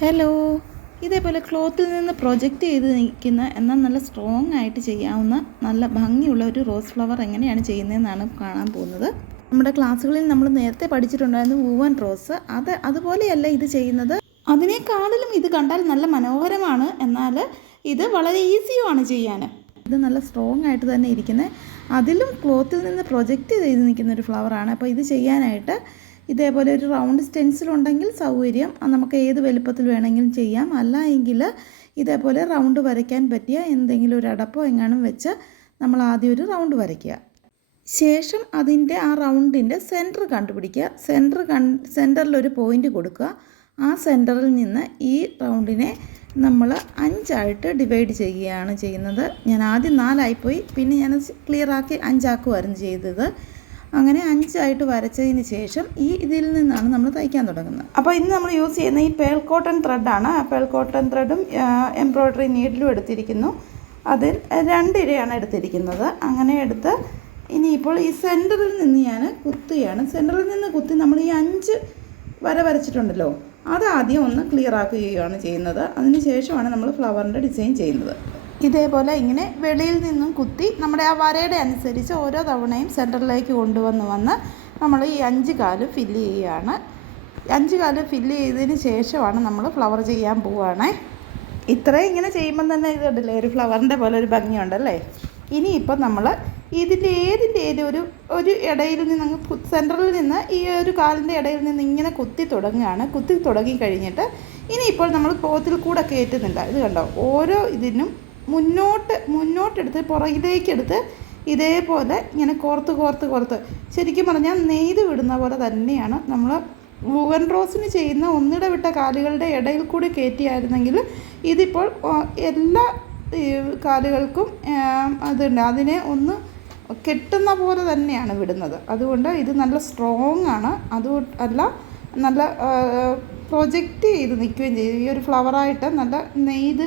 Hello. ഇതേപോലെ ക്ലോത്തിൽ നിന്ന് project ചെയ്ത് നിൽക്കുന്ന എന്നാൽ നല്ല സ്ട്രോങ് ആയിട്ട് ചെയ്യാവുന്ന നല്ല ഭംഗിയുള്ള ഒരു റോസ് ഫ്ലവർ എങ്ങനെയാണ് ചെയ്യുന്നതെന്നാണ് കാണാൻ പോകുന്നത്. നമ്മുടെ ക്ലാസ്സുകളിൽ നമ്മൾ നേരത്തെ പഠിച്ചിട്ടുണ്ടായിരുന്നു വൂവൻ റോസ്. അതുപോലെയല്ല ഇത് ചെയ്യുന്നത്. അതിനേക്കാളിലും ഇത് കണ്ടാൽ നല്ല മനോഹരമാണ്, എന്നാൽ ഇത് വളരെ ഈസിയുമാണ് ചെയ്യാൻ. ഇത് നല്ല സ്ട്രോങ് ആയിട്ട് തന്നെ ഇരിക്കുന്നത്, അതിലും ക്ലോത്തിൽ നിന്ന് പ്രൊജക്റ്റ് ചെയ്ത് നിൽക്കുന്ന ഒരു ഫ്ലവറാണ്. അപ്പോൾ ഇത് ചെയ്യാനായിട്ട് ഇതേപോലെ ഒരു റൗണ്ട് സ്റ്റെൻസിൽ ഉണ്ടെങ്കിൽ സൗകര്യം, നമുക്ക് ഏത് വലുപ്പത്തിൽ വേണമെങ്കിലും ചെയ്യാം. അല്ല എങ്കിൽ ഇതേപോലെ റൗണ്ട് വരയ്ക്കാൻ പറ്റിയ എന്തെങ്കിലും ഒരു അടപ്പോ എങ്ങാനും വെച്ച് നമ്മൾ ആദ്യം ഒരു റൗണ്ട് വരയ്ക്കുക. ശേഷം അതിൻ്റെ ആ റൗണ്ടിൻ്റെ സെൻറ്റർ കണ്ടുപിടിക്കുക. സെൻറ്ററിലൊരു പോയിൻ്റ് കൊടുക്കുക. ആ സെൻറ്ററിൽ നിന്ന് ഈ റൗണ്ടിനെ നമ്മൾ 5 ഡിവൈഡ് ചെയ്യുകയാണ് ചെയ്യുന്നത്. ഞാൻ ആദ്യം 4 പിന്നെ ഞാൻ ക്ലിയറാക്കി 5 ആക്കുമായിരുന്നു ചെയ്തത്. അങ്ങനെ 5 വരച്ചതിന് ശേഷം ഇതിൽ നിന്നാണ് നമ്മൾ തയ്ക്കാൻ തുടങ്ങുന്നത്. അപ്പോൾ ഇന്ന് നമ്മൾ യൂസ് ചെയ്യുന്ന ഈ പേൾ കോട്ടൺ ത്രെഡാണ്. പേൾ കോട്ടൺ ത്രെഡും എംബ്രോയ്ഡറി നീഡിലും എടുത്തിരിക്കുന്നു. അതിൽ 2 ഇഴയാണ് എടുത്തിരിക്കുന്നത്. അങ്ങനെ എടുത്ത് ഇനിയിപ്പോൾ ഈ സെൻറ്ററിൽ നിന്ന് ഞാൻ കുത്തുകയാണ്. സെൻറ്ററിൽ നിന്ന് കുത്തി നമ്മൾ ഈ 5 വര വരച്ചിട്ടുണ്ടല്ലോ, അതാദ്യം ഒന്ന് ക്ലിയർ ആക്കുകയാണ് ചെയ്യുന്നത്. അതിന് ശേഷമാണ് നമ്മൾ ഫ്ലവറിൻ്റെ ഡിസൈൻ ചെയ്യുന്നത്. ഇതേപോലെ ഇങ്ങനെ വെളിയിൽ നിന്നും കുത്തി നമ്മുടെ ആ വരയുടെ അനുസരിച്ച് ഓരോ തവണയും സെൻറ്ററിലേക്ക് കൊണ്ടുവന്ന് നമ്മൾ ഈ 5 കാല് ഫില്ല് ചെയ്യുകയാണ്. 5 കാല് ഫില്ല് ചെയ്തതിന് ശേഷമാണ് നമ്മൾ ഫ്ലവർ ചെയ്യാൻ പോവുകയാണ്. ഇത്രയും ഇങ്ങനെ ചെയ്യുമ്പം തന്നെ ഇത് കണ്ടില്ലേ, ഒരു ഫ്ലവറിൻ്റെ പോലെ ഒരു ഭംഗിയുണ്ടല്ലേ. ഇനിയിപ്പോൾ നമ്മൾ ഏതിൻ്റെ ഒരു ഇടയിൽ നിന്ന് സെൻറ്ററിൽ നിന്ന് ഈ ഒരു കാലിൻ്റെ ഇടയിൽ നിന്ന് ഇങ്ങനെ കുത്തി തുടങ്ങുകയാണ്. കുത്തി തുടങ്ങി കഴിഞ്ഞിട്ട് ഇനിയിപ്പോൾ നമ്മൾ ക്ലോത്തിൽ കൂടെ കയറ്റുന്നില്ല. ഇത് കണ്ടോ, ഓരോ ഇതിനും മുന്നോട്ടെടുത്ത് പുറകിലേക്കെടുത്ത് ഇതേപോലെ ഇങ്ങനെ കോർത്ത് ശരിക്കും പറഞ്ഞാൽ നെയ്ത് വിടുന്ന പോലെ തന്നെയാണ് നമ്മൾ വൂവൻ റോസിന് ചെയ്യുന്ന ഒന്നിട വിട്ട കാലുകളുടെ ഇടയിൽ കൂടി കയറ്റിയായിരുന്നെങ്കിൽ ഇതിപ്പോൾ എല്ലാ കാലുകൾക്കും അതുണ്ട്, അതിനെ ഒന്ന് കെട്ടുന്ന പോലെ തന്നെയാണ് വിടുന്നത്. അതുകൊണ്ട് ഇത് നല്ല സ്ട്രോങ് ആണ്. അല്ല, നല്ല പ്രൊജക്റ്റ് ചെയ്ത് നിൽക്കുകയും ചെയ്യും. ഈ ഒരു ഫ്ലവറായിട്ട് നല്ല നെയ്ത്,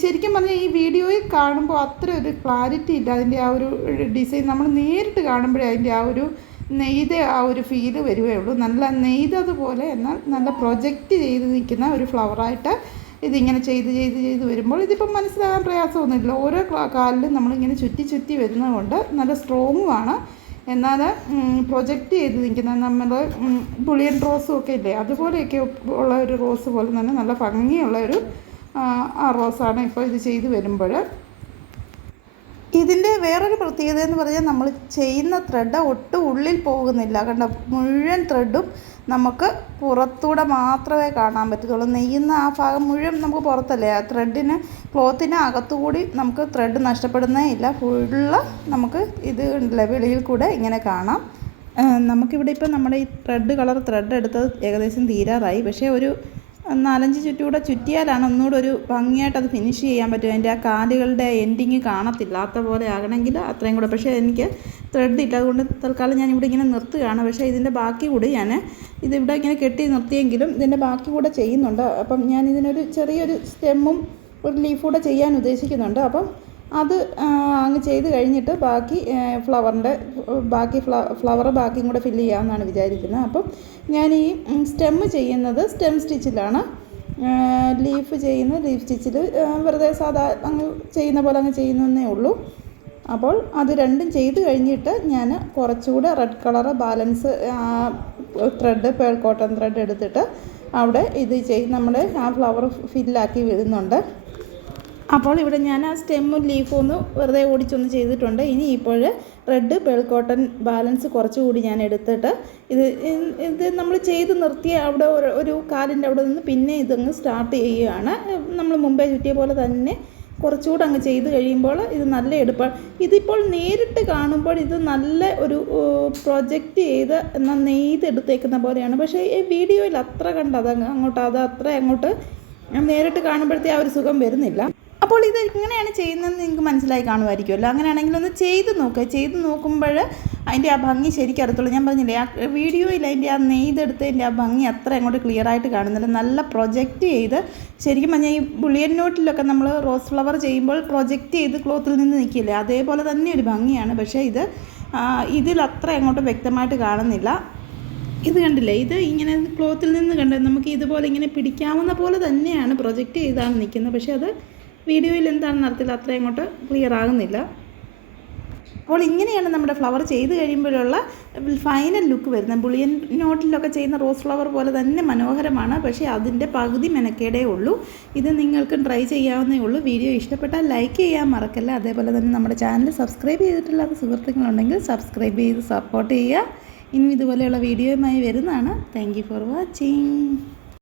ശരിക്കും പറഞ്ഞാൽ ഈ വീഡിയോയിൽ കാണുമ്പോൾ അത്ര ഒരു ക്ലാരിറ്റി ഇല്ല. അതിൻ്റെ ആ ഒരു ഡിസൈൻ നമ്മൾ നേരിട്ട് കാണുമ്പോഴേ അതിൻ്റെ ആ ഒരു നെയ്ത് ആ ഒരു ഫീല് വരുകയുള്ളൂ. നല്ല നെയ്തതുപോലെ എന്നാൽ നല്ല പ്രൊജക്റ്റ് ചെയ്ത് നിൽക്കുന്ന ഒരു ഫ്ലവറായിട്ട് ഇതിങ്ങനെ ചെയ്ത് വരുമ്പോൾ ഇതിപ്പം മനസ്സിലാകാൻ പ്രയാസമൊന്നുമില്ല. ഓരോ കാലിലും നമ്മളിങ്ങനെ ചുറ്റി വരുന്നത് കൊണ്ട് നല്ല സ്ട്രോങ്ങുമാണ്. എന്നാൽ പ്രൊജക്റ്റ് ചെയ്ത് നിൽക്കുന്ന നമ്മൾ ബുളിയൻ റോസും ഒക്കെ ഇല്ലേ, അതുപോലെയൊക്കെ ഉള്ള ഒരു റോസ് പോലെ തന്നെ നല്ല ഭംഗിയുള്ള ഒരു റോസാണ് ഇപ്പോൾ ഇത് ചെയ്ത് വരുമ്പോൾ. ഇതിൻ്റെ വേറൊരു പ്രത്യേകത എന്ന് പറഞ്ഞാൽ നമ്മൾ ചെയ്യുന്ന ത്രെഡ് ഒട്ടും ഉള്ളിൽ പോകുന്നില്ല. കണ്ട, മുഴുവൻ ത്രെഡും നമുക്ക് പുറത്തൂടെ മാത്രമേ കാണാൻ പറ്റത്തുള്ളൂ. നെയ്യുന്ന ആ ഭാഗം മുഴുവൻ നമുക്ക് പുറത്തല്ലേ, ആ ക്ലോത്തിന് അകത്തുകൂടി നമുക്ക് ത്രെഡ് നഷ്ടപ്പെടുന്നേ ഇല്ല. ഫുള്ള് നമുക്ക് ഇത് വെളിയിൽ കൂടെ ഇങ്ങനെ കാണാം. നമുക്കിവിടെ ഇപ്പോൾ നമ്മുടെ ഈ കളർ ത്രെഡ് എടുത്തത് ഏകദേശം തീരാറായി. പക്ഷേ ഒരു 4-5 ചുറ്റൂടെ ചുറ്റിയാലാണ് ഒന്നുകൂടെ ഒരു ഭംഗിയായിട്ട് അത് ഫിനിഷ് ചെയ്യാൻ പറ്റും. അതിൻ്റെ ആ കാലുകളുടെ എൻഡിങ് കാണത്തില്ലാത്ത പോലെ ആകണമെങ്കിൽ അത്രയും കൂടെ. പക്ഷേ എനിക്ക് ത്രെഡ് ഇല്ല, അതുകൊണ്ട് തൽക്കാലം ഞാനിവിടെ ഇങ്ങനെ നിർത്തുകയാണ്. പക്ഷേ ഇതിൻ്റെ ബാക്കി കൂടി ഇതിവിടെ ഇങ്ങനെ കെട്ടി നിർത്തിയെങ്കിലും ഇതിൻ്റെ ബാക്കി കൂടെ ചെയ്യുന്നുണ്ട്. അപ്പം ഞാൻ ഇതിനൊരു ചെറിയൊരു സ്റ്റെമ്മും ഒരു ലീഫ് കൂടെ ചെയ്യാൻ ഉദ്ദേശിക്കുന്നുണ്ട്. അപ്പം അത് അങ്ങ് ചെയ്ത് കഴിഞ്ഞിട്ട് ബാക്കി ഫ്ലവർ ബാക്കിയും കൂടെ ഫില്ല് ചെയ്യാമെന്നാണ് വിചാരിക്കുന്നത്. അപ്പം ഞാൻ ഈ സ്റ്റെമ്മ് ചെയ്യുന്നത് സ്റ്റെം സ്റ്റിച്ചിലാണ്. ലീഫ് സ്റ്റിച്ചിൽ വെറുതെ സാധാ അങ്ങ് ചെയ്യുന്ന പോലെ അങ്ങ് ചെയ്യുന്നതേ ഉള്ളൂ. അപ്പോൾ അത് രണ്ടും ചെയ്ത് കഴിഞ്ഞിട്ട് ഞാൻ കുറച്ചുകൂടെ red colour balance pearl cotton thread എടുത്തിട്ട് അവിടെ ഇത് നമ്മൾ ആ ഫ്ലവർ ഫില്ലാക്കി വിടുന്നുണ്ട്. അപ്പോൾ ഇവിടെ ഞാൻ ആ സ്റ്റെമ്മും ലീഫും ഒന്ന് വെറുതെ ഓടിച്ചൊന്ന് ചെയ്തിട്ടുണ്ട്. ഇനി ഇപ്പോൾ റെഡ് പേൾ കോട്ടൺ ബാലൻസ് കുറച്ചുകൂടി ഞാൻ എടുത്തിട്ട് ഇത് നമ്മൾ ചെയ്ത് നിർത്തിയ അവിടെ ഒരു കാലിൻ്റെ അവിടെ നിന്ന് പിന്നെ ഇതങ്ങ് സ്റ്റാർട്ട് ചെയ്യുകയാണ്. നമ്മൾ മുമ്പേ ചുറ്റിയ പോലെ തന്നെ കുറച്ചുകൂടെ അങ്ങ് ചെയ്ത് കഴിയുമ്പോൾ ഇത് നല്ല എടുപ്പാണ്. ഇതിപ്പോൾ നേരിട്ട് കാണുമ്പോൾ ഇത് നല്ല ഒരു പ്രൊജക്റ്റ് ചെയ്ത് എന്നാൽ നെയ്തെടുത്തേക്കുന്ന പോലെയാണ്. പക്ഷേ ഈ വീഡിയോയിൽ അത്ര അത്ര അങ്ങോട്ട് നേരിട്ട് കാണുമ്പോഴത്തേ ആ ഒരു സുഖം വരുന്നില്ല. അപ്പോൾ ഇത് ഇങ്ങനെയാണ് ചെയ്യുന്നതെന്ന് നിങ്ങൾക്ക് മനസ്സിലായി കാണുമായിരിക്കുമല്ലോ. അങ്ങനെയാണെങ്കിൽ ഒന്ന് ചെയ്ത് നോക്കുമ്പോൾ അതിൻ്റെ ആ ഭംഗി ശരിക്കും അറിയത്തുള്ളൂ. ഞാൻ പറഞ്ഞില്ലേ, ആ വീഡിയോയിൽ അതിൻ്റെ ആ നെയ്തെടുത്തതിൻ്റെ ആ ഭംഗി അത്ര അങ്ങോട്ട് ക്ലിയർ ആയിട്ട് കാണുന്നില്ല. നല്ല പ്രൊജക്റ്റ് ചെയ്ത്, ശരിക്കും പറഞ്ഞാൽ ഈ ബുളിയൻ നോട്ടിലൊക്കെ നമ്മൾ റോസ് ഫ്ലവർ ചെയ്യുമ്പോൾ പ്രൊജക്റ്റ് ചെയ്ത് ക്ലോത്തിൽ നിന്ന് നിൽക്കില്ലേ, അതേപോലെ തന്നെ ഒരു ഭംഗിയാണ്. പക്ഷേ ഇതിൽ അത്ര അങ്ങോട്ട് വ്യക്തമായിട്ട് കാണുന്നില്ല. ഇത് കണ്ടില്ലേ, ഇത് ഇങ്ങനെ ക്ലോത്തിൽ നിന്ന് കണ്ടത് നമുക്ക് ഇതുപോലെ ഇങ്ങനെ പിടിക്കാവുന്ന പോലെ തന്നെയാണ് പ്രൊജക്റ്റ് ചെയ്താണ് നിൽക്കുന്നത്. പക്ഷേ അത് വീഡിയോയിൽ എന്താണെന്ന് അറിയത്തില്ല, അത്രയും അങ്ങോട്ട് ക്ലിയർ ആകുന്നില്ല. അപ്പോൾ ഇങ്ങനെയാണ് നമ്മുടെ ഫ്ലവർ ചെയ്ത് കഴിയുമ്പോഴുള്ള ഫൈനൽ ലുക്ക് വരുന്നത്. ബുളിയൻ നോട്ടിലൊക്കെ ചെയ്യുന്ന റോസ് ഫ്ലവർ പോലെ തന്നെ മനോഹരമാണ്. പക്ഷേ അതിൻ്റെ പകുതി മെനക്കേടേ ഉള്ളൂ. ഇത് നിങ്ങൾക്കും ട്രൈ ചെയ്യാവുന്നേ ഉള്ളൂ. വീഡിയോ ഇഷ്ടപ്പെട്ടാൽ ലൈക്ക് ചെയ്യാൻ മറക്കല്ല. അതേപോലെ തന്നെ നമ്മുടെ ചാനൽ സബ്സ്ക്രൈബ് ചെയ്തിട്ടില്ലാത്ത സുഹൃത്തുക്കളുണ്ടെങ്കിൽ സബ്സ്ക്രൈബ് ചെയ്ത് സപ്പോർട്ട് ചെയ്യുക. ഇനി ഇതുപോലെയുള്ള വീഡിയോയുമായി വരുന്നതാണ്. Thank you for watching.